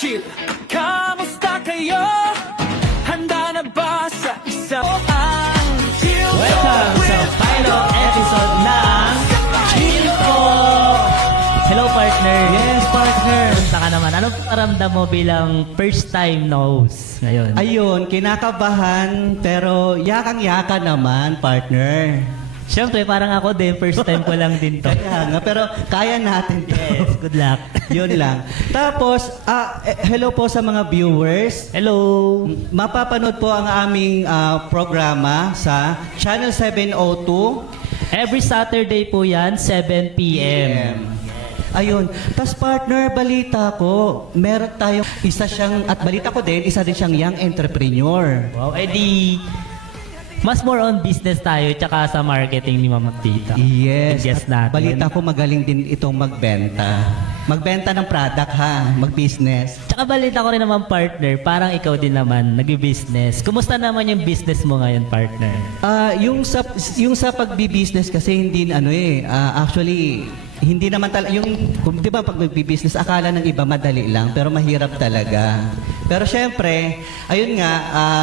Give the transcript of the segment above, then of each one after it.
ka-chill? Kamusta kayo? Handa na ba sa isang chill? Welcome sa pilot episode ng Chill Talk! Hello partner! Yes, partner. Kamusta ka naman? Anong paramdam mo bilang first time na host ngayon? Ayun, kinakabahan pero yakang-yaka naman, partner. Siyempre, parang ako din, first time ko lang din to. Kaya nga, pero kaya natin to. Yes, good luck. Yun lang. Tapos, hello po sa mga viewers. Hello! Mapapanood po ang aming programa sa Channel 702 Every Saturday po yan, 7 p.m. Ayun. Tapos partner, balita ko, meron tayong isa siyang, at balita ko din, isa din siyang young entrepreneur. Wow, edi mas more on business tayo tsaka sa marketing ni Mama Tita. Yes. Yes At natin. balita ko magaling din itong magbenta. Magbenta ng product ha, mag-business. Tsaka balita ko rin naman partner, parang ikaw din naman, nag-business. Kumusta naman yung business mo ngayon partner? Yung sa pagbi-business kasi hindi actually hindi naman talaga yung 'di ba pag magbi-business akala ng iba madali lang pero mahirap talaga. Pero syempre, ayun nga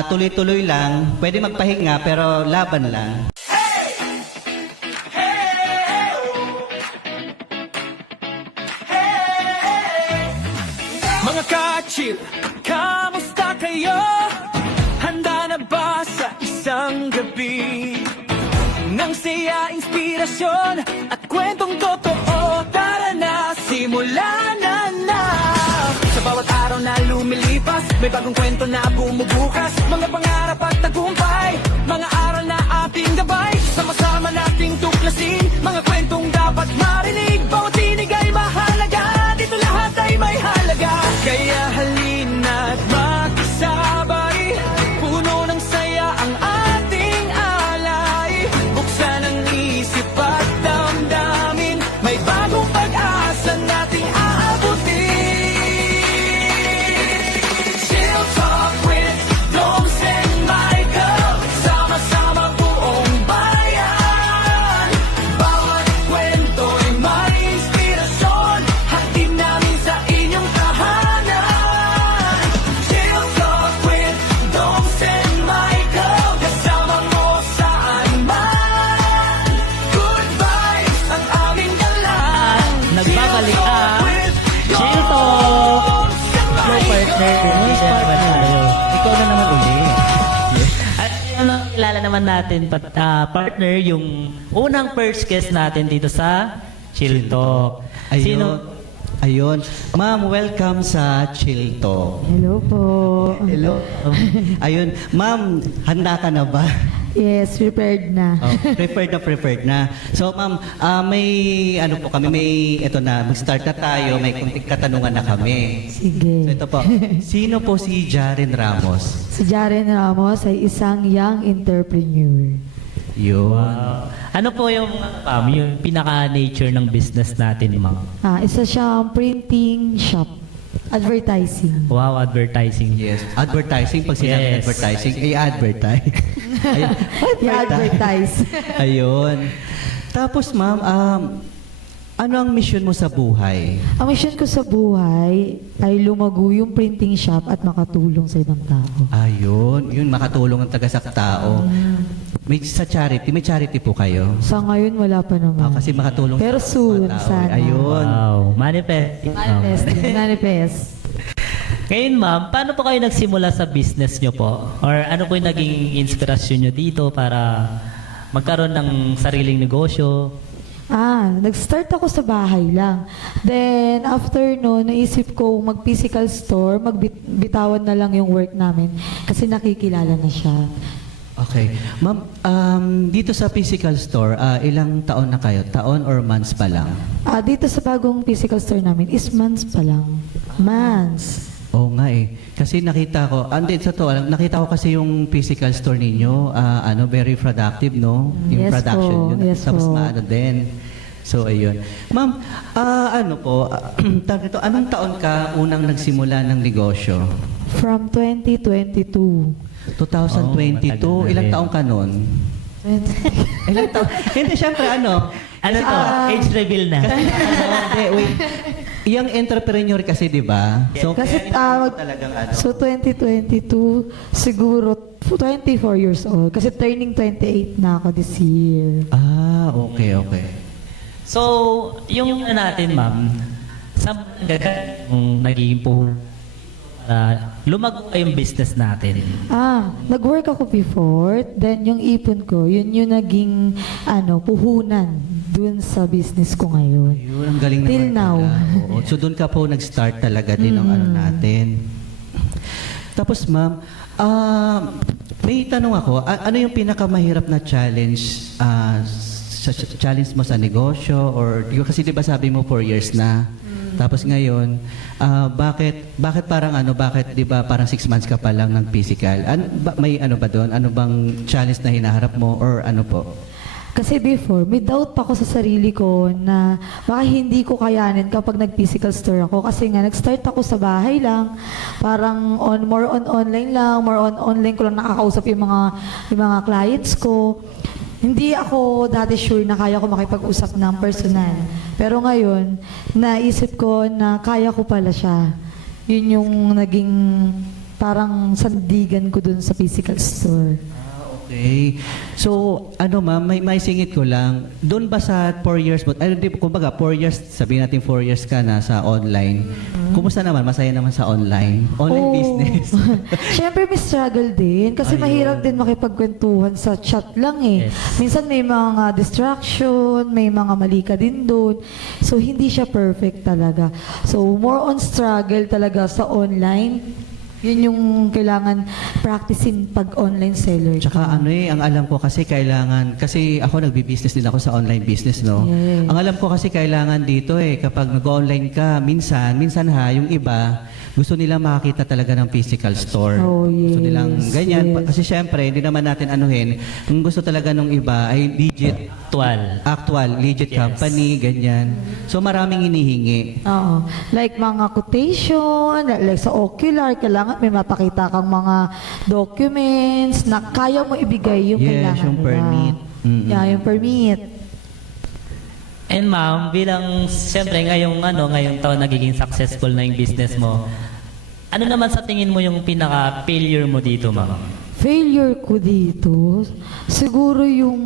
tuloy-tuloy lang, pwede magpahinga pero laban lang. Mga ka-chill, kamusta kayo? Handa na ba sa isang gabi ng saya, inspirasyon at kwentong totoo? Tara na, simulan na. Sa bawat araw na lumilipas, may bagong kwento na bumubukas. Mga pangarap at tagumpay, mga aral na ating gabay. Sama-sama nating tuklasin, mga kwentong dapat marinig. Bawat tinig ay mahalaga, dito lahat ay may halaga. Kaya halina't makisabay, puno ng saya ang ating alay. Buksan ang isip at damdamin, may bagong pag-asa nating aabutin. Chill Talk with Doms and Michael, sama-sama buong bayan. Bawat kwento'y may inspirasyon, hatid namin sa inyong tahanan. Chill Talk with Doms and Michael, kasama mo saan man. Good vibes ang aming dala. Nagbabalik ang Chill Talk! Hello partner, Yes, partner. Ikaw na naman uli. At ano, kilala naman natin partner yung unang first guest natin dito sa Chill Talk. Ayun. Ma'am, welcome sa Chill Talk. Hello po. Hello. Ayun. Ma'am, handa ka na ba? Yes, prepared na. Prepared na. So, ma'am, mag-start na tayo, may kunting katanungan na kami. So, Sige. ito po. Sino po si Jaren Ramos? Si Jaren Ramos ay isang young entrepreneur. Yun. Ano po yung pinaka-nature ng business natin, ma'am? Isa siyang printing shop. Advertising. Wow, advertising. Yes. Advertising. Pag sinabi Yes. advertising, advertise. Ayun. I-advertise. Ayun. Tapos, ma'am, ano ang mission mo sa buhay? Ang mission ko sa buhay ay lumago yung printing shop at makatulong sa ibang tao. Ayun. Yun, makatulong ang taga sa tao. May charity po kayo. Sa ngayon, wala pa naman. Kasi makatulong Pero sa soon, mga tao. sana. Ayun. Wow, manifest. Manifest. Manifest. Ngayon, ma'am, paano po kayo nagsimula sa business nyo po? Or ano po yung naging inspirasyon nyo dito para magkaroon ng sariling negosyo? Nag-start ako sa bahay lang. Then, after no, naisip ko mag-physical store, magbitawan na lang yung work namin kasi nakikilala na siya. Okay. Ma'am, dito sa physical store, ilang taon na kayo? Taon or months pa lang? Dito sa bagong physical store namin is months pa lang. Months. Oo nga eh. Kasi nakita ko, nakita ko kasi yung physical store ninyo, very productive, no? Yung Yes production po. yun. Yes Tapos po. maano din. So, ayun. Ma'am, anong taon ka unang nagsimula ng negosyo? From 2022. 2022. Oh, matagal na Ilang rin. taon ka noon? Ilang taon? Hindi, syempre ano, Ano to? Age reveal na. hindi, wait. Yung entrepreneur kasi, di ba? So, Kasi talagang ano. so 2022, siguro 24 years old. Kasi turning 28 na ako this year. Ah, okay, okay. So, yung ano natin, ma'am, saan naging po lumago yung business natin? Nag-work ako before, then yung ipon ko, yun yung naging puhunan dun sa business ko ngayon. Ayun, ang galing Till naman now. pala. Oo. So, doon ka po nag-start talaga din ng ano natin. Tapos, ma'am, may tanong ako, ano yung pinakamahirap na challenge challenge mo sa negosyo or kasi 'di ba sabi mo 4 years na. Tapos ngayon, bakit parang bakit 'di ba parang 6 months ka pa lang ng physical? May ano ba doon? Ano bang challenge na hinaharap mo or ano po? Kasi before, may doubt pa ako sa sarili ko na baka hindi ko kayanin kapag nag-physical store ako. Kasi nga, nag-start ako sa bahay lang. Parang more on online lang, more on online ko lang nakakausap yung mga clients ko. Hindi ako dati sure na kaya ko makipag-usap ng personal. Pero ngayon, naisip ko na kaya ko pala siya. Yun yung naging parang sandigan ko dun sa physical store. Okay. So, ma'am, may singit ko lang. Doon ba sa 4 years mo, kumbaga 4 years, sabihin natin 4 years ka na sa online. Kumusta naman? Masaya naman sa online? Online business? Siyempre may struggle din. Kasi Ayun. mahirap din makipagkwentuhan sa chat lang eh. Yes. Minsan may mga distraction, may mga mali ka din doon. So, hindi siya perfect talaga. So, more on struggle talaga sa online. Yun yung kailangan practicein pag online seller. Tsaka ang alam ko kasi kasi ako nagbi-business din ako sa online business, no? Yes. Ang alam ko kasi kailangan dito kapag nag-online ka, minsan yung iba, gusto nilang makakita talaga ng physical store. Oh, Gusto yes, nilang ganyan. yes. Kasi syempre, hindi naman natin anuhin. Ang gusto talaga ng iba ay actual, legit Yes. company, ganyan. So maraming hinihingi. Oo. Like mga quotation, like sa Ocular, kailangan may mapakita kang mga documents na kaya mo ibigay yung Yes, kailangan yung nila. permit. Mm-mm. Yeah, yung permit. And ma'am, bilang siyempre ngayong taon nagiging successful na yung business mo, ano naman sa tingin mo yung pinaka-failure mo dito, ma'am? Failure ko dito, siguro yung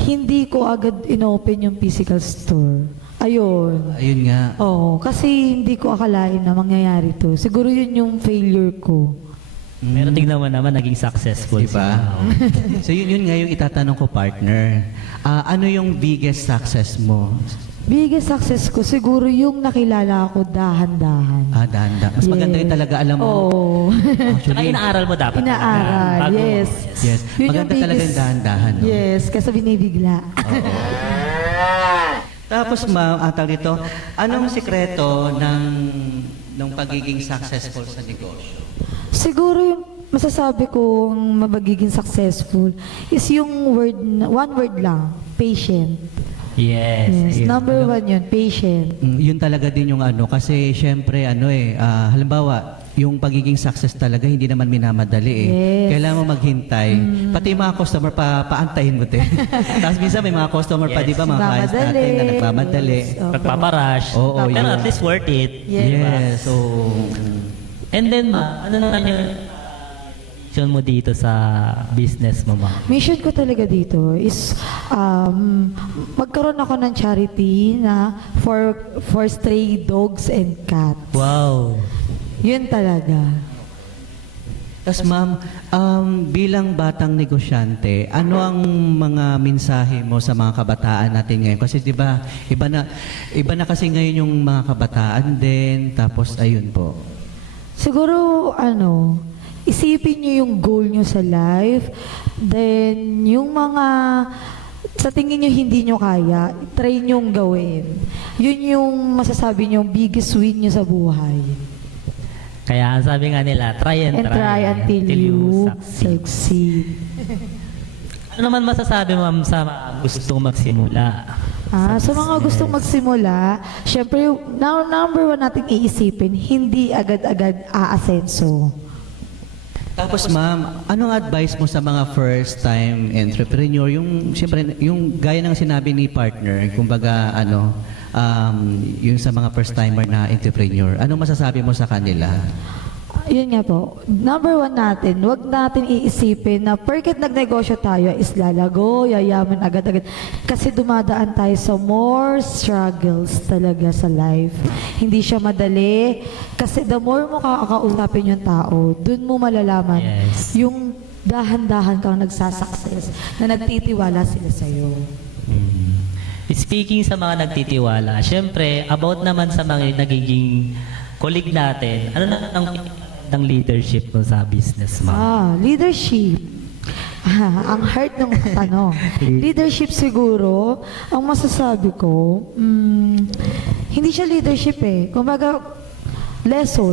hindi ko agad inopen yung physical store. Ayun. Ayun nga. Oo, kasi hindi ko akalain na mangyayari to. Siguro yun yung failure ko. Pero tignan mo naman, naging successful. Diba? So yun nga yung itatanong ko, partner. Ano yung biggest success mo? Biggest success ko, siguro yung nakilala ako dahan-dahan. Danda. Mas maganda Yes. yung talaga, alam mo. Oo. Tsaka inaaral mo dapat. Inaaral, Bago- yes. Yes. Yun Maganda yung talaga yung biggest- dahan-dahan. No? Yes, kasi binibigla. Tapos ma'am, tawag dito, anong sikreto ng pagiging successful sa negosyo? Siguro yung masasabi kong magiging successful is yung one word lang, patient. Yes. Yes, ayun. number one yun, patient. Yun talaga din yung kasi syempre halimbawa, yung pagiging success talaga hindi naman minamadali Yes. Kailangan mo maghintay. Pati yung mga customer paantayin mo din. Tapos minsan may mga customer pa, Yes. di ba, mga clients natin na nagmamadali. Yes. Opo. Pagpaparash. Oo, Pero yun. at least worth it. Yes. Yes. So, And then, ma, ano naman yung vision mo dito sa business mo, ma? Mission ko talaga dito is magkaroon ako ng charity na for stray dogs and cats. Wow. Yun talaga. tas ma'am, bilang batang negosyante, ano ang mga mensahe mo sa mga kabataan natin ngayon? Kasi 'di ba, iba na kasi ngayon yung mga kabataan din, tapos ayun po. Siguro, isipin nyo yung goal nyo sa life, then yung mga sa tingin nyo hindi nyo kaya, try nyong gawin. Yun yung masasabi nyo, biggest win nyo sa buhay. Kaya ang sabi nga nila, try and And try until you succeed. Ano naman masasabi, ma'am, sa mga gustong magsimula? Sa mga gustong magsimula, syempre, number one natin iisipin, hindi agad-agad aasenso. Tapos ma'am, anong advice mo sa mga first-time entrepreneur? Yung, siyempre, yung gaya ng sinabi ni partner, kumbaga, yung sa mga first-timer na entrepreneur, anong masasabi mo sa kanila? Yun nga po. Number 1 natin, wag natin iisipin na porket nagnegosyo tayo is lalago, yayaman agad-agad. Kasi dumadaan tayo sa more struggles talaga sa life. Hindi siya madali. Kasi the more mo kakausapin yung tao, dun mo malalaman Yes. yung dahan-dahan kang nagsasucess na nagtitiwala sila sa'yo. Speaking sa mga nagtitiwala, syempre, about naman sa mga nagiging colleague natin, ano na ang leadership mo sa business mo? Leadership. Ang heart ng tanong. Leadership siguro, ang masasabi ko, hindi siya leadership eh. Kumbaga, lesson.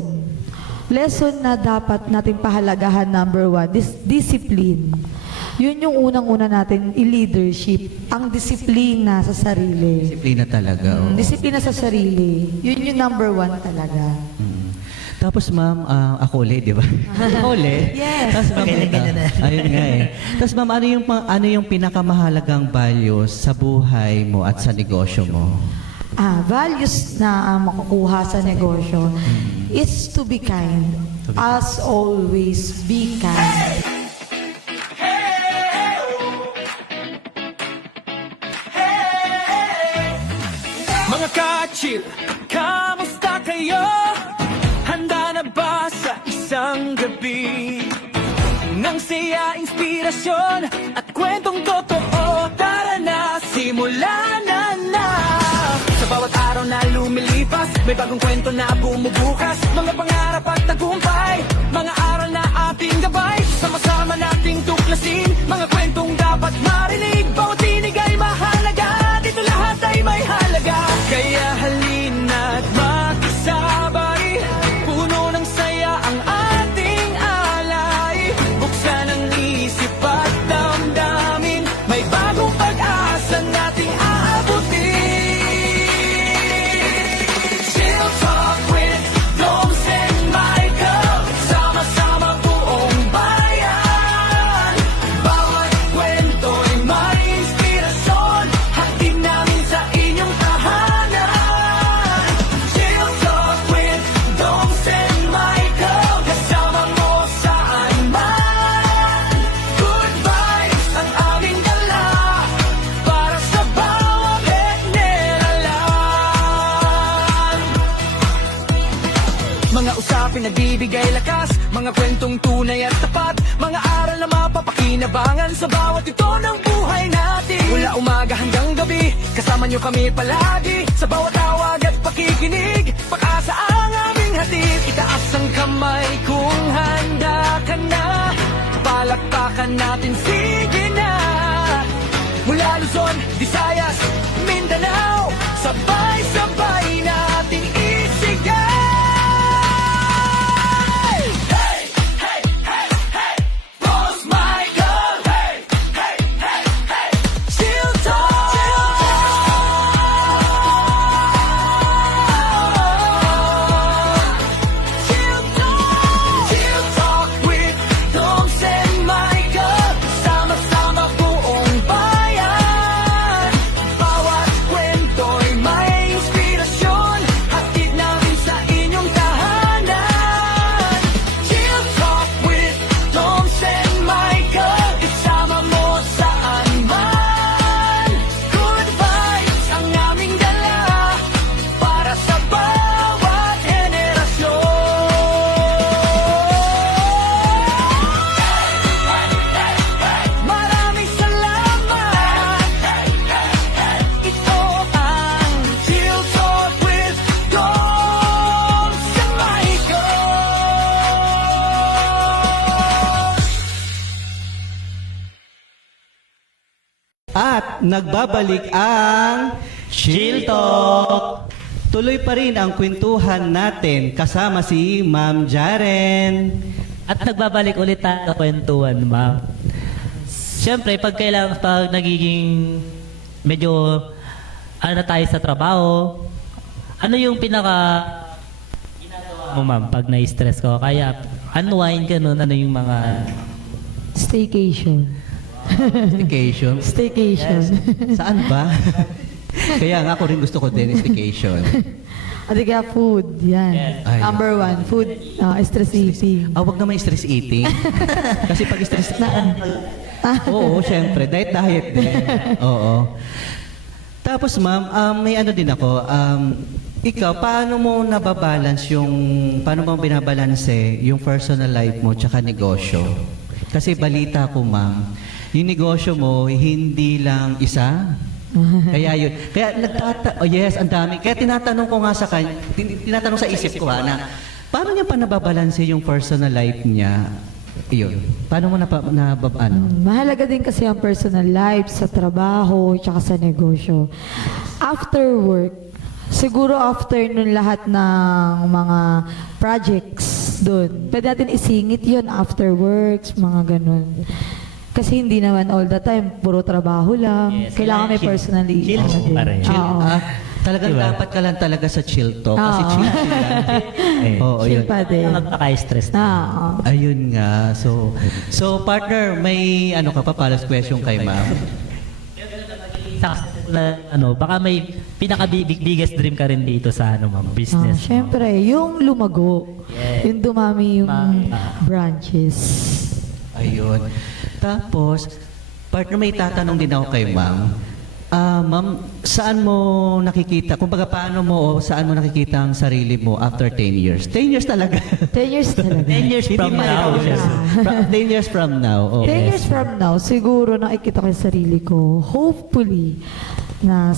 Lesson na dapat natin pahalagahan, number 1, discipline. Yun yung unang-una natin i-leadership. Ang disiplina sa sarili. Disiplina talaga. Oo. Disiplina sa sarili. Yun yung number 1 talaga. Tapos ma'am, ako ulit, di ba? Ako ulit? Yes. Tapos ma'am, ayun nga eh. Tapos ma'am, ano yung pinakamahalagang values sa buhay mo at sa negosyo mo? Values na makukuha sa negosyo is to be kind. As always, be kind. Mga ka-chill, kamusta kayo? Handa na ba sa isang gabi ng saya, inspirasyon at kwentong totoo? Tara na, simulan na. Sa bawat araw na lumilipas, may bagong kwento na bumubukas. Mga pangarap at tagumpay, mga aral na ating gabay. Sama-sama nating tuklasin, mga kwentong dapat marinig. Bawat tinig ay mahalaga, dito lahat ay may halaga. Kaya halina't makisabay, puno ng saya ang ating alay. Buksan ang isip at damdamin, may bagong pag-asa nating aabutin. Chill Talk with Doms and Michael, sama-sama buong bayan. Bawat kwento'y may inspirasyon, hatid namin sa inyong tahanan. Chill Talk with Doms and Michael, kasama mo saan man. Good vibes ang aming dala, para sa bawat generalan. Mga usapin nagbibigay lakas, mga kwentong tunay at tapat, mga aral na mapapakinabangan sa bawat ito ng buhay natin. Mula umaga hanggang gabi, kasama nyo kami palagi, sa bawat tawag at pakikinig, pag-asa ang aming hatid. Itaas ang kamay kung handa ka na, palakpakan natin, sige na. Mula Luzon, Visayas, Mindanao, sabay-sabay nating isigay. Hey, hey, hey, hey, Boss Michael. Hey, hey, hey, hey, Chill Talk. Chill Talk. Chill Talk with Doms and Michael, sama-sama buong bayan. Bawat kwento'y may inspirasyon, hatid namin sa inyong tahanan. Chill Talk with Doms and Michael, isama mo saan man. Good vibes ang aming dala, para sa bawat henerasyon. Maraming salamat. Ito ang Chill Talk with Doms and Michael. At nagbabalik ang Chill Talk. Tuloy pa rin ang kwentuhan natin kasama si Ma'am Jaren. At nagbabalik ulit tayo sa kwentuhan, ma'am. Siyempre, pag nagiging medyo na tayo sa trabaho, ano yung pinaka ginagawa mo, ma'am, pag na-stress ko? Kaya unwind ka nun, ano yung mga... Staycation. Vacation. Staycation. Saan ba? Kaya nga ako rin gusto ko din is vacation. At kaya food, yan. Yes. Ay. Number 1, food, stress eating. Ah, wag naman stress eating. Kasi pag stress Oo, syempre. Diet din. Oo. Tapos ma'am, may ano din ako. Ikaw, paano mo paano mo binabalanse yung personal life mo tsaka negosyo? Kasi balita ko ma'am, yung negosyo mo hindi lang isa. Kaya yun. Kaya yes, ang dami. Kaya tinatanong ko nga sa kanya, tinatanong sa isip ko na, paano niya pa nababalanse yung personal life niya? Iyon. Paano mo Mahalaga din kasi ang personal life sa trabaho tsaka sa negosyo. After work, siguro after nun lahat ng mga projects doon, pwede natin isingit yun after works, mga ganun. Kasi hindi naman all the time, puro trabaho lang. Yes, Kailangan may chill. personally. Chill pa rin. Chill. Oo. Talagang Diba? dapat ka lang talaga sa chill talk. Kasi Oo. chill lang. Oo, Chill yun. pa din. Magpaka-stress na. Oo. Ayun nga. So partner, may ano ka pa para question kay ma'am? Successful na, baka may biggest dream ka rin dito sa ma'am, business. mo. Siyempre, yung lumago. Yes. Yung dumami yung Ma- branches. Ayun. Tapos, partner, may tatanong din ako kay ma'am. Ma'am, saan mo nakikita, kumbaga paano mo o saan mo nakikita ang sarili mo after 10 years? 10 years talaga. 10 years talaga. 10 years from Hindi now. pa ikaw, 10 years from now. Oh. 10 years from now, siguro nakikita ko yung sarili ko, hopefully, na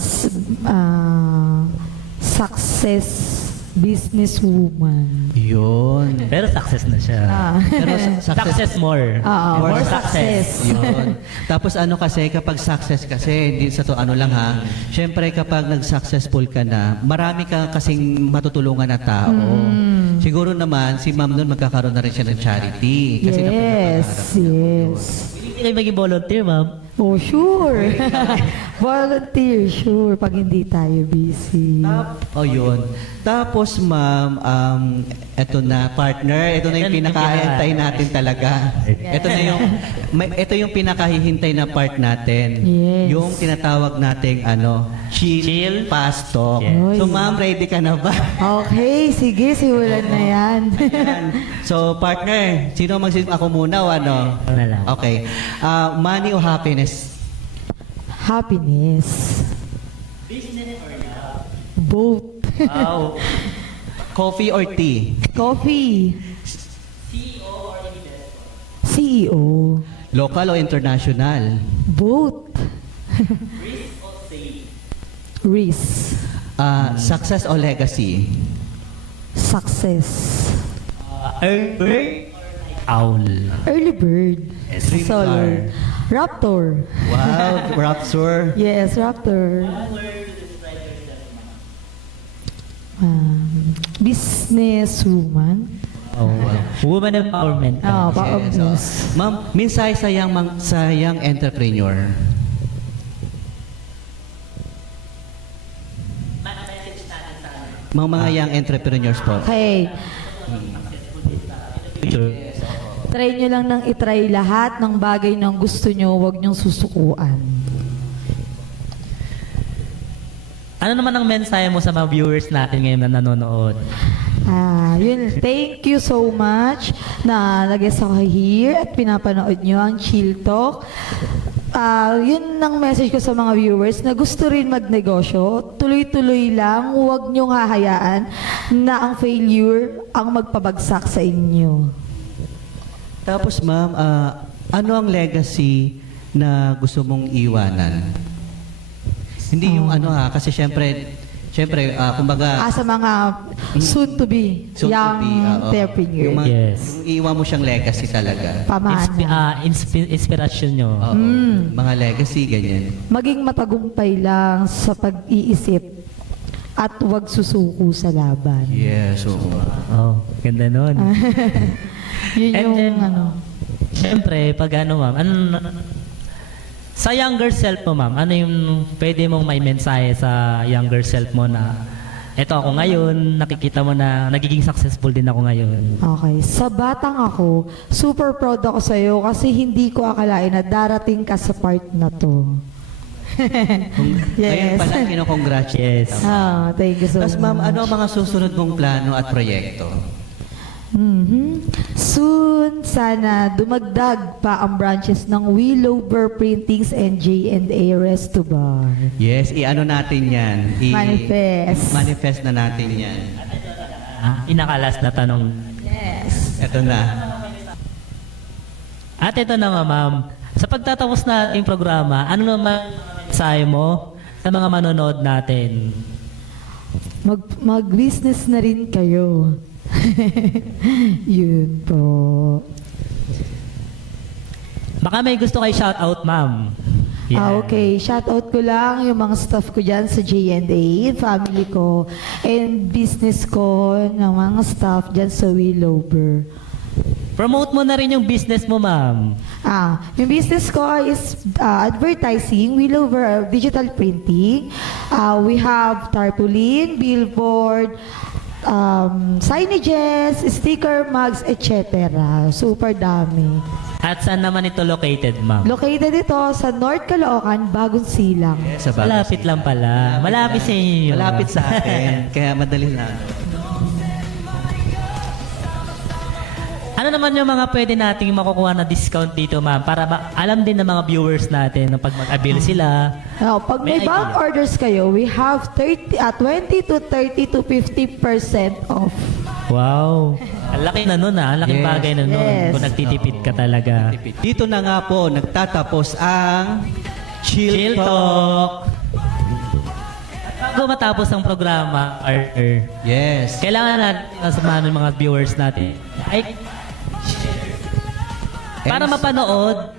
success businesswoman. Yun. Pero success na siya. Pero Success more. More success. Yun. Tapos ano kasi, kapag success kasi, hindi sa to ano lang ha, syempre kapag nag-successful ka na, marami ka kasing matutulungan na tao. Siguro naman, si ma'am nun magkakaroon na rin siya ng charity. Kasi Yes. Hindi kayo maging volunteer, ma'am. Oh, sure. Volunteer, sure. Pag hindi tayo busy. Oh, yun. Tapos, ma'am, eto na, partner, ito na yung Yan, pinakahintay natin talaga. Ito na yung, ito yung pinakahihintay na part natin. Yes. Yung tinatawag nating, chill fast talk. Yes. So, ma'am, ready ka na ba? Okay, sige, simulan na yan. So, partner, sino ako muna o ano? Ako na lang. Okay. Money o happiness? Happiness. Both. Wow. Coffee or tea? Coffee. CEO. Local o international? Both. Risk. Success o legacy? Success. Owl. Early bird. Dream car. Solar. Raptor. Wow, Rapture. Yes, Raptor. Businesswoman. Oh, wow. Woman empowerment. Yes. Ma'am, minsay sayang entrepreneur. Mga young entrepreneurs po. Okay. Try nyo lang nang itry lahat ng bagay ng gusto nyo, huwag nyong susukuan. Ano naman ang mensahe mo sa mga viewers natin ngayon na nanonood? Yun. Thank you so much na nag-guest ako here at pinapanood nyo ang Chill Talk. Yun ang message ko sa mga viewers na gusto rin magnegosyo. Tuloy-tuloy lang, huwag nyong hahayaan na ang failure ang magpabagsak sa inyo. Tapos ma'am, ano ang legacy na gusto mong iwanan? Hindi yung kasi syempre, kumbaga, Sa mga soon-to-be soon to young be, entrepreneur. yung Yes. iwan mo siyang legacy talaga. Pamana. Inspiration nyo. Oo, mga legacy, ganyan. Maging matagumpay lang sa pag-iisip at huwag susuko sa laban. Yes, oo. Oh, ganda nun. Yun And yung then, Siyempre, pag ma'am, sa younger self mo, ma'am, ano yung pwede mong may mensahe sa younger self mo na eto ako ngayon, nakikita mo na nagiging successful din ako ngayon. Okay. Sa batang ako, super proud ako sa'yo kasi hindi ko akalain na darating ka sa part na to. Ngayon Yes. pala, kinocongratulate. Yes. Thank you so Tapos much. ma'am, ano ang mga susunod mong plano at proyekto? Soon, sana dumagdag pa ang branches ng Willover Printings and J&A Resto Bar. Yes, i-ano natin yan? Manifest. Manifest na natin yan. Inakalas na tanong. Yes. Ito na. At ito na nga, ma'am. Sa pagtatapos na yung programa, ano naman mensahe mo sa mga manonood natin? Mag-business na rin kayo. Yun po. Baka may gusto kay shoutout, ma'am. Yan. Okay. Shoutout ko lang yung mga staff ko dyan sa J&A, family ko, and business ko ng mga staff dyan sa Willover. Promote mo na rin yung business mo, ma'am. Yung business ko is advertising, Willover digital printing. We have tarpaulin, billboard, signages, sticker, mugs, etc. Super dami. At saan naman ito located, ma'am? Located ito sa North Caloocan, Bagong Silang. Sa Bagos. Malapit lang pala. Malapit sa inyo. Malapit sa atin. Kaya madali lang. Ano naman yung mga pwede nating makukuha na discount dito, ma'am? Para alam din ng mga viewers natin na pag mag-avail sila. Pag may May bulk idea. orders kayo, we have 20 to 30 to 50% off. Wow. Ang laki na nun, Ang laking Yes. bagay na nun. Yes. Kung nagtitipid ka talaga. Dito na nga po, nagtatapos ang Chill Talk. Bago matapos ang programa, Arthur, Yes. kailangan natin samahan ng mga viewers natin. Para mapanood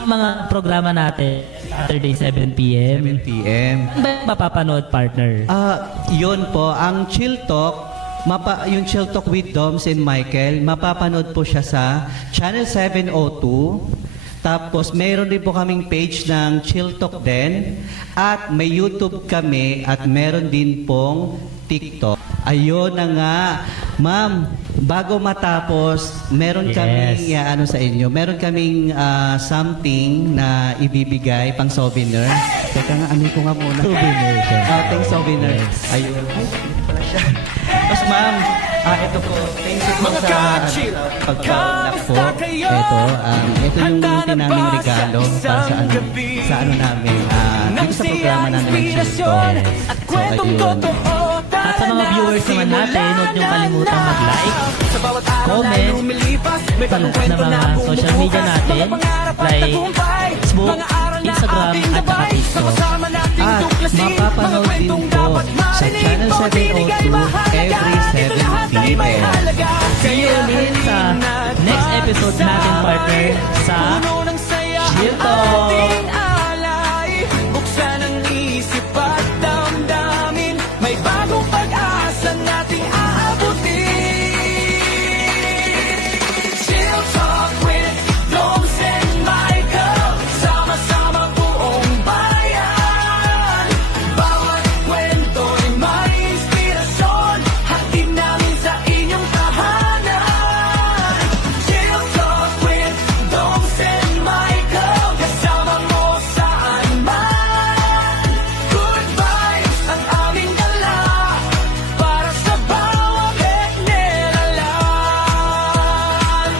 ang mga programa natin Saturday 7 p.m. 7 p.m. Ano ba yung mapapanood, partner? Yun po, ang Chill Talk, yung Chill Talk with Doms and Michael, mapapanood po siya sa Channel 702. Tapos, mayroon din po kaming page ng Chill Talk din. At may YouTube kami at meron din pong TikTok. Ayun na nga. Ma'am, bago matapos, meron Yes. kaming ano sa inyo. Meron kaming something na ibibigay pang souvenir. Teka nga, amin ko nga muna. Souvenir siya. Ating souvenir. Ayun. Ay, pala siya. Tapos ma'am, ito po. Thank you po Mga sa ka-chill, pagpaulak po. kamusta kayo? Ito yung Handa na tinaming ba regalo sa para isang gabi? sa ano namin. Nang Dito sa siya programa namin ng Chill inspirasyon Talk. at kwentong totoo. At sa mga viewers naman natin, huwag niyong kalimutang mag-like, Sa bawat araw na comment, lumilipas, may bagong sa kwento mga na social media bumubukas. natin, Mga pangarap at like tagumpay, Facebook, mga aral na Instagram, ating at saka gabay. TikTok. Sama-sama nating At tuklasin, mga mapapanood din kwentong po dapat sa marinig. Channel Bawat binigay 702 mahalaga, every ito lahat 7 ay may p.m. halaga. See you ulit sa next episode natin, partner, sa Puno ng saya Chill ang Talk. ating alay. Buksan ang isip at damdamin. May bagong pag-asa nating aabutin. Chill Talk with Doms and Michael. Sama-sama buong bayan. Bawat kwento'y may inspirasyon. Hatid namin sa inyong tahanan. Chill Talk with Doms and Michael. Kasama mo saan man. Good vibes ang aming dala. Para sa bawat nelalan.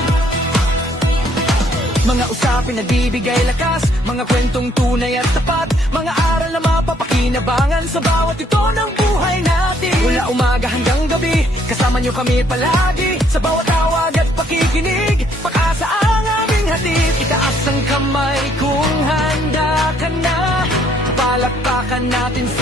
Mga usapin na bibigay lakas, mga kwentong tunay at tapat, mga aral na mapapakinabangan sa bawat ito ng buhay natin. Mula umaga hanggang gabi, kasama nyo kami palagi, sa bawat tawag at pakikinig, pag-asa ang aming hatid. Itaas ang kamay kung handa ka na, palakpakan natin sa